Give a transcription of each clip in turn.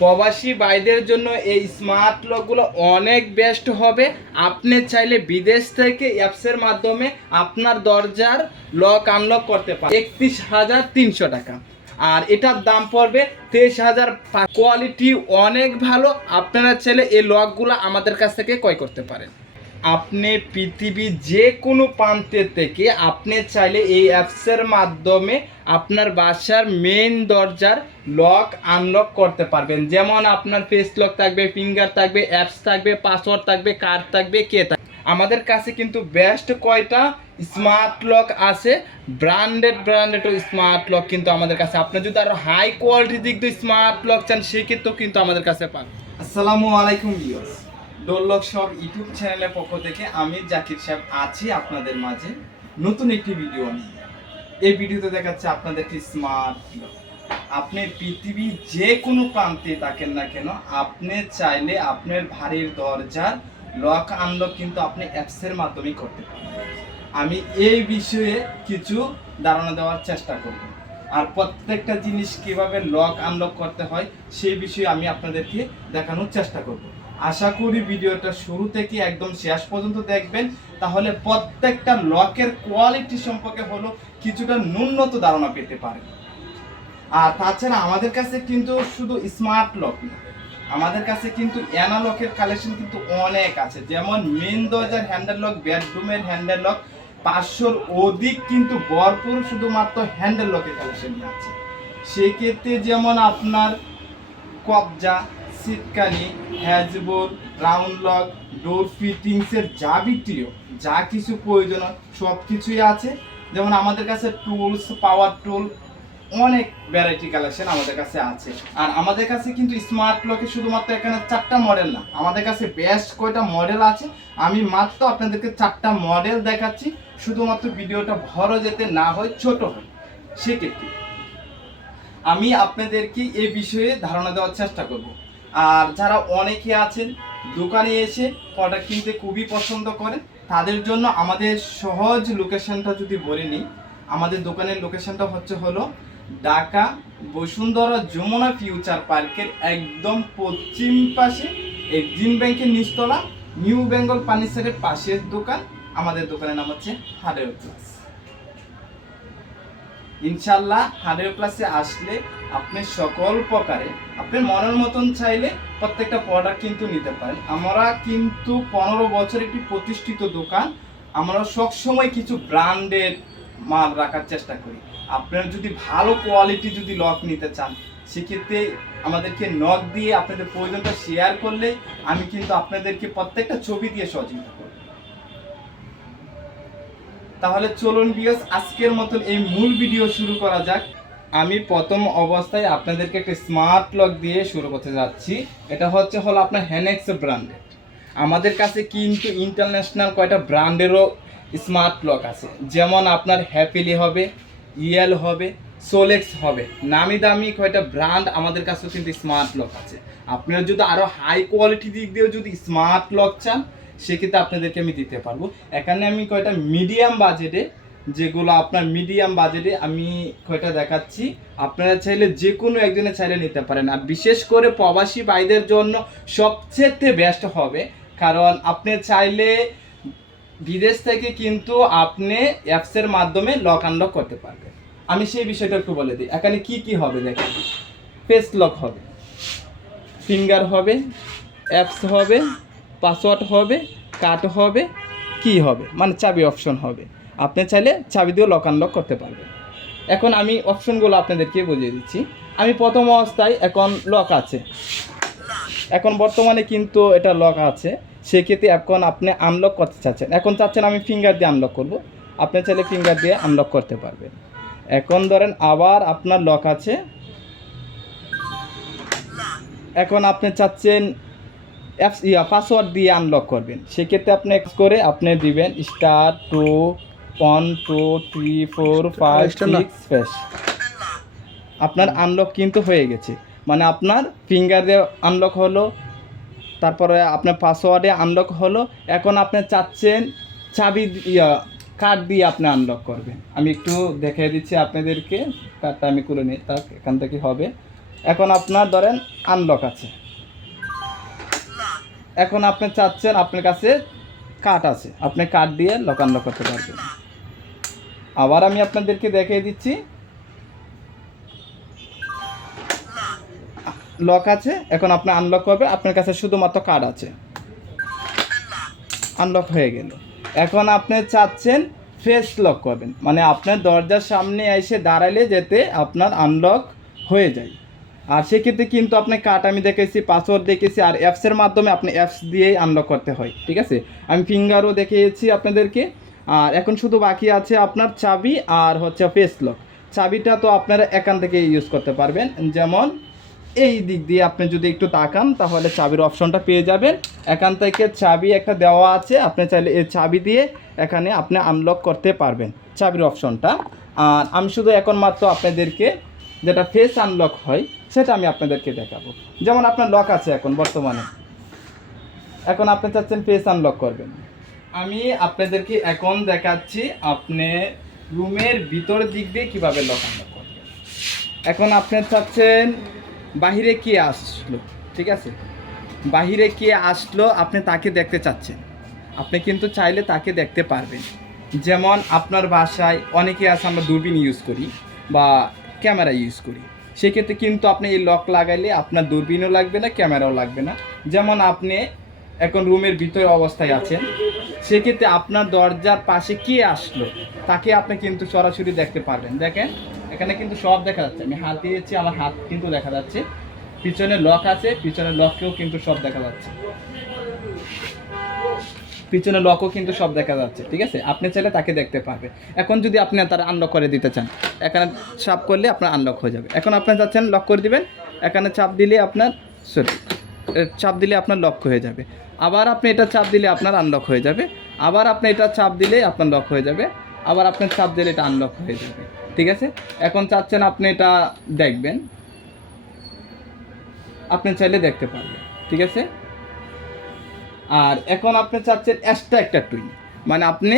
প্রবাসী বাইদের জন্য এই স্মার্ট লকগুলো অনেক বেস্ট হবে। আপনি চাইলে বিদেশ থেকে অ্যাপসের মাধ্যমে আপনার দরজার লক আনলক করতে পারেন। একত্রিশ হাজার তিনশো টাকা। আর এটার দাম পড়বে তেইশ হাজার কোয়ালিটি অনেক ভালো। আপনারা চাইলে এই লকগুলো আমাদের কাছ থেকে ক্রয় করতে পারেন। আপনি পৃথিবীর যে কোনো প্রান্তে থেকে আপনি চাইলে এই অ্যাপসের মাধ্যমে আপনার বাসার মেন দরজার লক আনলক করতে পারবেন। যেমন আপনার ফেস লক থাকবে ফিঙ্গার থাকবে অ্যাপস থাকবে পাসওয়ার্ড থাকবে কার্ড থাকবে, কে থাকবে আমাদের কাছে কিন্তু বেস্ট কয়টা স্মার্ট লক আছে? ব্র্যান্ডেড ব্র্যান্ডেড স্মার্ট লক কিন্তু আমাদের কাছে। আপনি যদি আরও হাই কোয়ালিটি দিক দিয়ে স্মার্ট লক চান সেক্ষেত্রেও কিন্তু আমাদের কাছে পান। আসসালামু আলাইকুম ভিউয়ার্স ডোলক সব ইউটিউব চ্যানেলের পক্ষ থেকে আমি জাকির সাহেব আছি আপনাদের মাঝে নতুন একটি ভিডিও নিয়ে। এই ভিডিওতে দেখাচ্ছে আপনাদেরকে স্মার্ট আপনি পৃথিবী যে কোনো প্রান্তে থাকেন না কেন, আপনি চাইলে আপনার ভারীর দরজার লক আনলক কিন্তু আপনি অ্যাপসের মাধ্যমেই করতে পারেন আমি এই বিষয়ে কিছু ধারণা দেওয়ার চেষ্টা করব। আর প্রত্যেকটা জিনিস কীভাবে লক আনলক করতে হয়, সেই বিষয়ে আমি আপনাদেরকে দেখানোর চেষ্টা করব। আশা করি ভিডিওটা শুরু থেকে একদম শেষ পর্যন্ত দেখবেন। তাহলে প্রত্যেকটা লকের কোয়ালিটি সম্পর্কে হলো কিছুটা ন্যূনত ধারণা পেতে পারেন। আর তাছাড়া আমাদের কাছে কিন্তু শুধু স্মার্ট লক না, আমাদের কাছে কিন্তু অ্যানালকের কালেকশন কিন্তু অনেক আছে। যেমন মেন দরজার হ্যান্ডেল লক বেডরুমের হ্যান্ডেল লক পাঁচশোর অধিক কিন্তু ভরপুর শুধুমাত্র হ্যান্ডেল লকের কালেকশন আছে। সেক্ষেত্রে যেমন আপনার কবজা সিটকানি হ্যাজবোল রাউন্ড লক ডোর ফিটিংসের যাবতীয় যা কিছু প্রয়োজন সব কিছুই আছে। যেমন আমাদের কাছে টুলস পাওয়ার টুল অনেক ভ্যারাইটি কালেকশন আমাদের কাছে আছে। আর আমাদের কাছে কিন্তু স্মার্ট লকে শুধুমাত্র এখানে চারটা মডেল না, আমাদের কাছে বেস্ট কয়টা মডেল আছে, আমি মাত্র আপনাদেরকে চারটা মডেল দেখাচ্ছি। শুধুমাত্র ভিডিওটা বড় যেতে না হয়, ছোট হয়। সেক্ষেত্রে আমি আপনাদেরকে এই বিষয়ে ধারণা দেওয়ার চেষ্টা করব। আর যারা অনেকে আছেন, দোকানে এসে প্রোডাক্ট কিনতে খুবই পছন্দ করেন, তাদের জন্য আমাদের সহজ লোকেশনটা যদি বলে নিই, আমাদের দোকানের লোকেশনটা হচ্ছে হলো ঢাকা বসুন্ধরা যমুনা ফিউচার পার্কের একদম পশ্চিম পাশে এক্সিম ব্যাংকের নিচতলা নিউ বেঙ্গল পানিসারের পাশের দোকান, আমাদের দোকানের নাম হচ্ছে হার্ডওয়্যার প্লাস ইনশাল্লাহ হার্ডওয়্যার প্লাসে আসলে আপনি সকল প্রকারে আপনি মনের মতন চাইলে প্রত্যেকটা প্রোডাক্ট কিন্তু নিতে পারেন। আমরা কিন্তু পনেরো বছর একটি প্রতিষ্ঠিত দোকান, আমরা সবসময় কিছু ব্র্যান্ডের মাল রাখার চেষ্টা করি। আপনার যদি ভালো কোয়ালিটি যদি লক নিতে চান, সেক্ষেত্রে আমাদেরকে নক দিয়ে আপনাদের প্রয়োজনটা শেয়ার করলে আমি কিন্তু আপনাদেরকে প্রত্যেকটা ছবি দিয়ে সহযোগিতা তাহলে চলুন বিয়স আজকের মতন এই মূল ভিডিও শুরু করা যাক। আমি প্রথম অবস্থায় আপনাদেরকে একটা স্মার্ট লক দিয়ে শুরু করতে যাচ্ছি। এটা হচ্ছে, হলো আপনার হ্যানেক্স ব্র্যান্ডের আমাদের কাছে কিন্তু ইন্টারন্যাশনাল কয়টা ব্র্যান্ডেরও স্মার্ট লক আছে। যেমন আপনার হ্যাপিলি হবে ইয়েল হবে সোলেক্স হবে। নামি দামি কয়টা ব্র্যান্ড আমাদের কাছেও কিন্তু স্মার্ট লক আছে। আপনারা যদি আরও হাই কোয়ালিটি দিক দিয়েও যদি স্মার্ট লক চান সেক্ষেত্রে আপনাদেরকে আমি দিতে পারব। এখানে আমি কয়টা মিডিয়াম বাজেটে যেগুলো আপনার মিডিয়াম বাজেটে আমি কয়টা দেখাচ্ছি, আপনারা চাইলে যে কোনো একজনে চাইলে নিতে পারেন। আর বিশেষ করে প্রবাসী ভাইদের জন্য সবচেয়ে বেস্ট হবে, কারণ আপনি চাইলে বিদেশ থেকে কিন্তু আপনি অ্যাপসের মাধ্যমে লক আনলক করতে পারবেন। আমি সেই বিষয়টা একটু বলে দিই। এখানে কি কি হবে দেখেন? ফেস লক হবে ফিঙ্গার হবে অ্যাপস হবে পাসওয়ার্ড হবে কাট হবে, কি হবে মানে চাবি অপশন হবে। আপনি চাইলে চাবি দিয়েও লক আনলক করতে পারবেন। এখন আমি অপশনগুলো আপনাদেরকে বুঝিয়ে দিচ্ছি। আমি প্রথম অবস্থায় এখন লক আছে। এখন বর্তমানে কিন্তু এটা লক আছে। সেক্ষেত্রে এখন আপনি আনলক করতে চাচ্ছেন। এখন চাচ্ছেন আমি ফিঙ্গার দিয়ে আনলক করব। আপনি চাইলে ফিঙ্গার দিয়ে আনলক করতে পারবেন। এখন ধরেন আবার আপনার লক আছে। এখন আপনি চাচ্ছেন অ্যাপস ইয়া পাসওয়ার্ড দিয়ে আনলক করবেন। সেক্ষেত্রে আপনি এক্স করে আপনি দিবেন star two one two three four five six আপনার আনলক কিন্তু হয়ে গেছে। মানে আপনার ফিঙ্গার দিয়ে আনলক হলো তারপরে আপনার পাসওয়ার্ডে আনলক হলো এখন আপনি চাচ্ছেন চাবি ইয়া কার্ড দিয়ে আপনি আনলক করবেন। আমি একটু দেখিয়ে দিচ্ছি আপনাদেরকে কার্ডটা আমি করে নিই তার এখান থেকে হবে। এখন আপনার ধরেন আনলক আছে। এখন আপনি চাচ্ছেন আপনার কাছে কাঠ আছে। আপনি কাঠ দিয়ে লক আনলক করতে পারবেন। আবার আমি আপনাদেরকে দেখিয়ে দিচ্ছি। লক আছে, এখন আপনি আনলক করবে আপনার কাছে শুধুমাত্র কার্ড আছে। আনলক হয়ে গেল। এখন আপনি চাচ্ছেন ফেস লক করবেন। মানে আপনার দরজার সামনে এসে দাঁড়ালে যেতে আপনার আনলক হয়ে যায়। আর সেক্ষেত্রে কিন্তু আপনি কার্ড আমি দেখেছি পাসওয়ার্ড দেখেছি আর অ্যাপসের মাধ্যমে আপনি অ্যাপস দিয়েই আনলক করতে হয়, ঠিক আছে? আমি ফিঙ্গারও দেখিয়েছি আপনাদেরকে, আর এখন শুধু বাকি আছে আপনার চাবি আর হচ্ছে ফেস লক চাবিটা তো আপনারা এখান থেকে ইউজ করতে পারবেন। যেমন এই দিক দিয়ে আপনি যদি একটু তাকান, তাহলে চাবির অপশনটা পেয়ে যাবেন। এখান থেকে চাবি একটা দেওয়া আছে, আপনি চাইলে এই চাবি দিয়ে এখানে আপনি আনলক করতে পারবেন চাবির অপশনটা আর আমি শুধু এখন মাত্র আপনাদেরকে যেটা ফেস আনলক হয় সেটা আমি আপনাদেরকে দেখাবো। যেমন আপনার লক আছে এখন বর্তমানে। এখন আপনি চাচ্ছেন ফেস আনলক করবেন। আমি আপনাদেরকে এখন দেখাচ্ছি আপনি রুমের ভিতর দিক দিয়ে কীভাবে লক আনলক করবেন। এখন আপনি চাচ্ছেন বাহিরে কে আসলো, ঠিক আছে? বাহিরে কে আসলো আপনি তাকে দেখতে চাচ্ছেন। আপনি কিন্তু চাইলে তাকে দেখতে পারবেন। যেমন আপনার বাসায় অনেকে আছে আমরা দূরবীন ইউজ করি বা ক্যামেরা ইউজ করি। সেক্ষেত্রে কিন্তু আপনি এই লক লাগাইলে আপনার দূরবীনও লাগবে না, ক্যামেরাও লাগবে না। যেমন আপনি এখন রুমের ভিতরে অবস্থায় আছেন, সেক্ষেত্রে আপনার দরজার পাশে কে আসলো, তাকে আপনি কিন্তু সরাসরি দেখতে পারবেন। দেখেন, এখানে কিন্তু সব দেখা যাচ্ছে। আমি হাত দিয়েছি, আমার হাত কিন্তু দেখা যাচ্ছে। পিছনে লক আছে, পিছনে লককেও কিন্তু সব দেখা যাচ্ছে। পিছনে লকও কিন্তু সব দেখা যাচ্ছে, ঠিক আছে? আপনি চাইলে তাকে দেখতে পারবে। এখন যদি আপনি তার আনলক করে দিতে চান, এখানে চাপ করলে আপনার আনলক হয়ে যাবে। এখন আপনি চাচ্ছেন লক করে দিবেন, এখানে চাপ দিলে আপনার সরি চাপ দিলে আপনার লক হয়ে যাবে। আবার আপনি এটা চাপ দিলে আপনার আনলক হয়ে যাবে। আবার আপনি এটা চাপ দিলে আপনার লক হয়ে যাবে। আবার আপনার চাপ দিলে এটা আনলক হয়ে যাবে, ঠিক আছে? এখন চাচ্ছেন আপনি এটা দেখবেন। আপনি চাইলে দেখতে পারবেন, ঠিক আছে? আর এখন আপনি চাচ্ছেন এক্সট্রা একটা টুইন মানে আপনি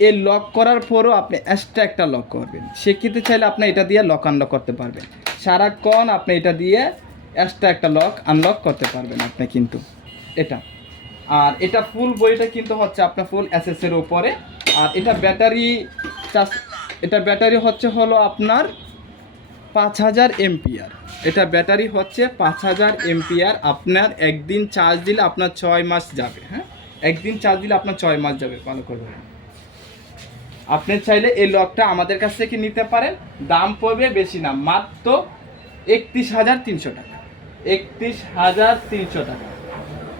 এই লক করার পরও আপনি এক্সট্রা একটা লক করবেন। সেক্ষেত্রে চাইলে আপনি এটা দিয়ে লক আনলক করতে পারবেন। সারাক্ষণ আপনি এটা দিয়ে এক্সট্রা একটা লক আনলক করতে পারবেন আপনি কিন্তু। এটা। আর এটা ফুল বইটা কিন্তু হচ্ছে আপনার ফুল এসএসের উপরে। আর এটা ব্যাটারি চার্জ এটা ব্যাটারি হচ্ছে হলো আপনার পাঁচ হাজার এমপিআর। এটা ব্যাটারি হচ্ছে পাঁচ হাজার এমপিআর। আপনার একদিন চার্জ দিলে আপনার ছয় মাস যাবে হ্যাঁ? একদিন চার্জ দিলে আপনার ছয় মাস যাবে, ভালো করে বলুন। আপনি চাইলে এই লকটা আমাদের কাছ থেকে নিতে পারেন। দাম পড়বে বেশি না, মাত্র একত্রিশ হাজার তিনশো টাকা। একত্রিশ হাজার তিনশো টাকা।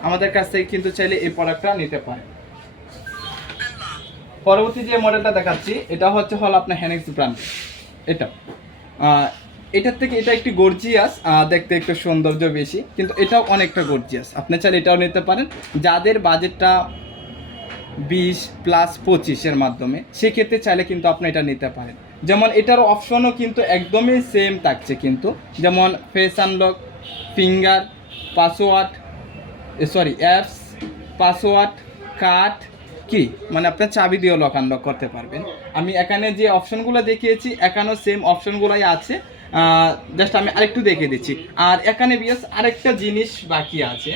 আমাদের কাছ থেকে কিন্তু চাইলে এই প্রোডাক্টটা নিতে পারেন। পরবর্তী যে মডেলটা দেখাচ্ছি, এটা হচ্ছে হল আপনার হ্যানেক্স ব্র্যান্ড এটা এটার থেকে এটা একটু গর্জিয়াস দেখতে একটু সৌন্দর্য বেশি, কিন্তু এটাও অনেকটা গর্জিয়াস আপনি চাইলে এটাও নিতে পারেন। যাদের বাজেটটা বিশ প্লাস পঁচিশের মাধ্যমে, সেক্ষেত্রে চাইলে কিন্তু আপনি এটা নিতে পারেন। যেমন এটার অপশনও কিন্তু একদমই সেম থাকছে কিন্তু। যেমন face unlock finger password sorry apps password card কি? মানে আপনার চাবি দিয়েও লক আনলক করতে পারবেন। আমি এখানে যে অপশনগুলো দেখিয়েছি, এখানেও সেম অপশনগুলোই আছে। জাস্ট আমি আরেকটু দেখে দিচ্ছি। আর এখানে বিয়াস আরেকটা জিনিস বাকি আছে।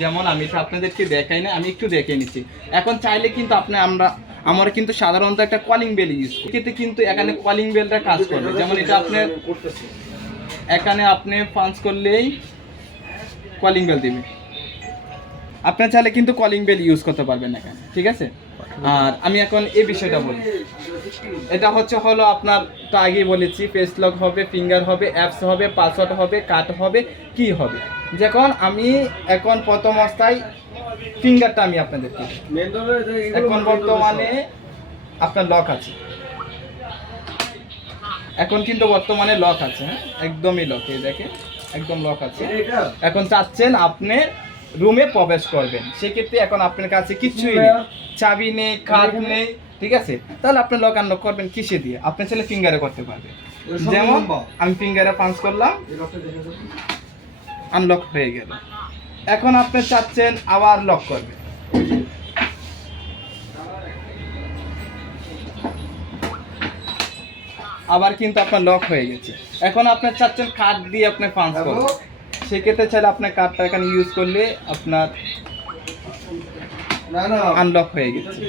যেমন আমি আপনাদেরকে দেখাই না, আমি একটু দেখে নিচ্ছি। এখন চাইলে কিন্তু আপনি আমরা আমরা কিন্তু সাধারণত একটা কলিং বেল ইউজ করি। কিন্তু কিন্তু এখানে কলিং বেলটা কাজ করবে। যেমন এটা আপনার এখানে আপনি পাঞ্চ করলেই কলিং বেল দিবে। আপনার চাইলে কিন্তু কলিং বেল ইউজ করতে পারবেন এখানে। ঠিক আছে? আর আমি এখন এই বিষয়টা বলি। এটা হচ্ছে হলো আপনার তো আগেই বলেছি পেস লক হবে ফিঙ্গার হবে অ্যাপস হবে পাসওয়ার্ড হবে কাট হবে কি হবে? যখন আমি এখন প্রথম অবস্থায় ফিঙ্গারটা আমি আপনাদেরকে এখন বর্তমানে আপনার লক আছে। এখন কিন্তু বর্তমানে লক আছে হ্যাঁ? একদমই লক এই দেখে একদম লক আছে। এখন চাচ্ছেন আপনি রুমে প্রবেশ করবেন। সেক্ষেত্রে এখন আপনার কাছে কিছুই নেই। চাবি নেই কার্ড নেই ঠিক আছে? তাহলে আপনি লক আনলক করবেন কিসে দিয়ে? আপনি চাইলে ফিঙ্গারে করতে পারবেন। যেমন আমি ফিঙ্গারে পাঞ্চ করলাম আনলক হয়ে গেল। এখন আপনি চাচ্ছেন আবার লক করবেন। আবার কিন্তু আপনার লক হয়ে গেছে। এখন আপনার চাচ্ছেন কার্ড দিয়ে আপনি পাঞ্চ করবেন। সেক্ষেত্রে চাইলে আপনার কার্ডটা এখানে ইউজ করলে আপনার আনলক হয়ে গেছে।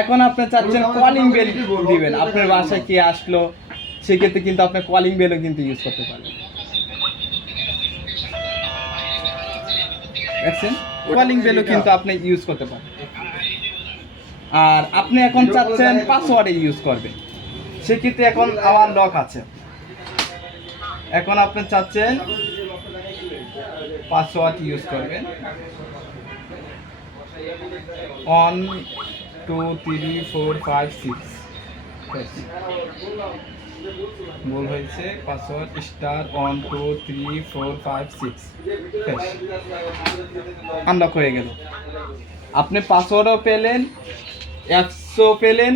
এখন আপনি চাচ্ছেন কলিং বেল দিবেন? আপনার বাসায় কে আসলো? সেক্ষেত্রে কিন্তু আপনি কলিং বেলও কিন্তু ইউজ করতে পারেন দেখছেন? কলিং বেলও কিন্তু আপনি ইউজ করতে পারেন আর আপনি এখন চাচ্ছেন পাসওয়ার্ডে ইউজ করবেন। সেক্ষেত্রে এখন আবার লক আছে। এখন আপনি চাচ্ছেন পাসওয়ার্ড ইউজ করবেন। One two three four five six ভুল হয়েছে। Password star one two three four five six unlock হয়ে গেল। আপনি পাসওয়ার্ডও পেলেন অ্যাপসও পেলেন,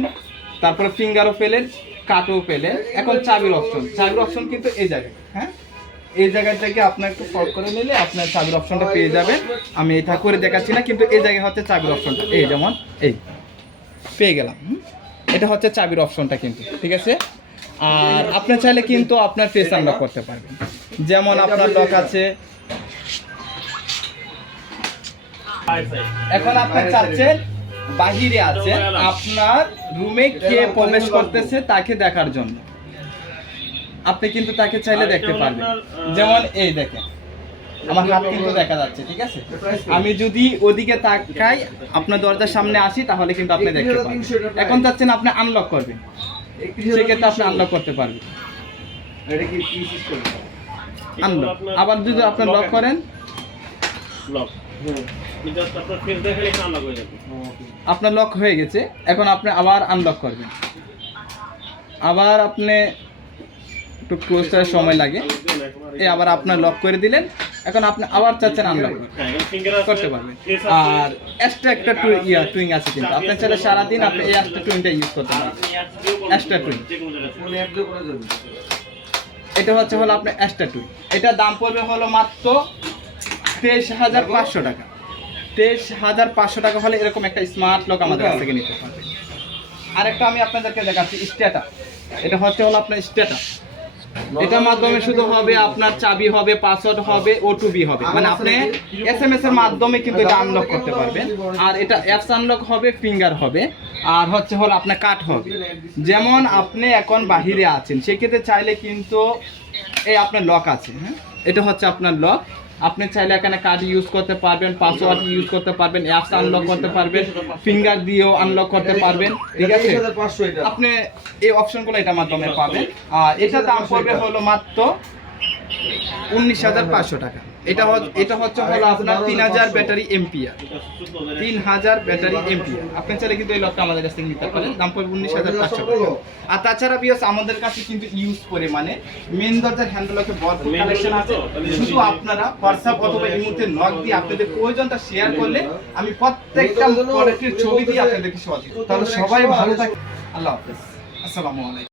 তারপরে ফিঙ্গারও পেলেন কাটও পেলেন। এখন চাবির অপশন চাবির অপশন কিন্তু এই জায়গায়। হ্যাঁ? এই জায়গা থেকে আপনার একটু ফল করে নিলে আপনার চাবির অপশনটা পেয়ে যাবেন। আমি এটা করে দেখাচ্ছি না, কিন্তু এই জায়গায় হচ্ছে চাবির অপশনটা এই যেমন, এই। পেয়ে গেলাম? এটা হচ্ছে চাবির অপশনটা কিন্তু, ঠিক আছে? আর আপনি চাইলে কিন্তু আপনার ফেস আনলক করতে পারবেন। যেমন আপনার লক আছে। এখন আপনার চাচ্ছেন, বাহিরে আছেন আপনার রুমে কে প্রবেশ করতেছে তাকে দেখার জন্য। আপনি কিন্তু তাকে চাইলে দেখতে পারবেন। যেমন এই দেখেন আমার হাত কিন্তু দেখা যাচ্ছে ঠিক আছে? আমি যদি ওদিকে তাকাই আপনার দরজার সামনে আসি তাহলে কিন্তু আপনি দেখতে পারবেন। এখন চাচ্ছেন আপনি আনলক করবেন। সেক্ষেত্রে আপনি আনলক করতে পারবেন। আনলক আবার যদি আপনি লক করেন। লক হয়ে। আপনার লক হয়ে গেছে এখন আপনি আবার আনলক করবেন। আবার আপনি একটু ক্লোজ করার সময় লাগে। এই আবার আপনার লক করে দিলেন। এখন আপনি আবার চাচ্ছেন আনলক করতে। পারবেন। আর এক্সট্রা একটা টু ইয়া টুইং আছে কিন্তু। আপনি চাইলে সারাদিন আপনি এই এক্সট্রা টুইংটা ইউজ করতে পারবেন Extra twin। এটা হচ্ছে হলো আপনার এক্সট্রা টুইং এটা দাম পড়বে হলো মাত্র তেইশ হাজার পাঁচশো টাকা। তেইশ হাজার পাঁচশো টাকা হলে এরকম একটা স্মার্ট লক আমাদের কাছ থেকে নিতে পারবে আরেকটা আমি আপনাদেরকে দেখাচ্ছি স্ট্যাটা এটা হচ্ছে হলো আপনার স্ট্যাটা এটার মাধ্যমে শুধু হবে আপনার চাবি হবে পাসওয়ার্ড হবে ওটুবি হবে। মানে আপনি এস এম এস এর মাধ্যমে কিন্তু এটা আনলক করতে পারবেন। আর এটা অ্যাপস আনলক হবে ফিঙ্গার হবে, আর হচ্ছে হল আপনার কাট হবে। যেমন আপনি এখন বাহিরে আছেন, সেক্ষেত্রে চাইলে কিন্তু এই আপনার লক আছে হ্যাঁ? এটা হচ্ছে আপনার লক আপনি চাইলে এখানে কার্ড ইউজ করতে পারবেন পাসওয়ার্ড ইউজ করতে পারবেন অ্যাপস আনলক করতে পারবেন ফিঙ্গার দিয়েও আনলক করতে পারবেন ঠিক আছে? আপনি এই অপশনগুলো এটার মাধ্যমে পাবেন। আর এটা দাম পড়বে হলো মাত্র উনিশ হাজার পাঁচশো টাকা। এটা হচ্ছে এটা হচ্ছে হলো আপনার তিন হাজার ব্যাটারি এমপিআর। তিন হাজার ব্যাটারি এমপিআর। আপনি চাইলে কিন্তু এই লকটা আমাদের কাছ থেকে নিতে পারেন। দাম পড়বে উনিশ হাজার পাঁচশো টাকা। আর তাছাড়া বিয়স আমাদের কাছে কিন্তু ইউজ করে মানে মেন দরজার হ্যান্ডেলকে ভরপুর কালেকশন আছে। শুধু আপনারা হোয়াটসঅ্যাপ অথবা এই মুহূর্তে নক দিয়ে আপনাদের প্রয়োজনটা শেয়ার করলে আমি প্রত্যেকটা প্রোডাক্টের ছবি দিয়ে আপনাদেরকে সহজ তাহলে সবাই ভালো থাকে আল্লাহ হাফেজ। আসসালামু আলাইকুম।